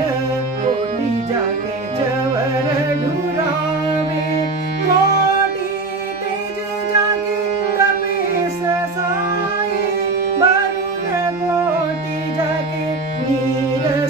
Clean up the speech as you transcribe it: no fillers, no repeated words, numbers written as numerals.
कोटि जाके चवर ढुरावे, कोटि तेज जाके कपीस साए, वरुण कोटि जाके नीर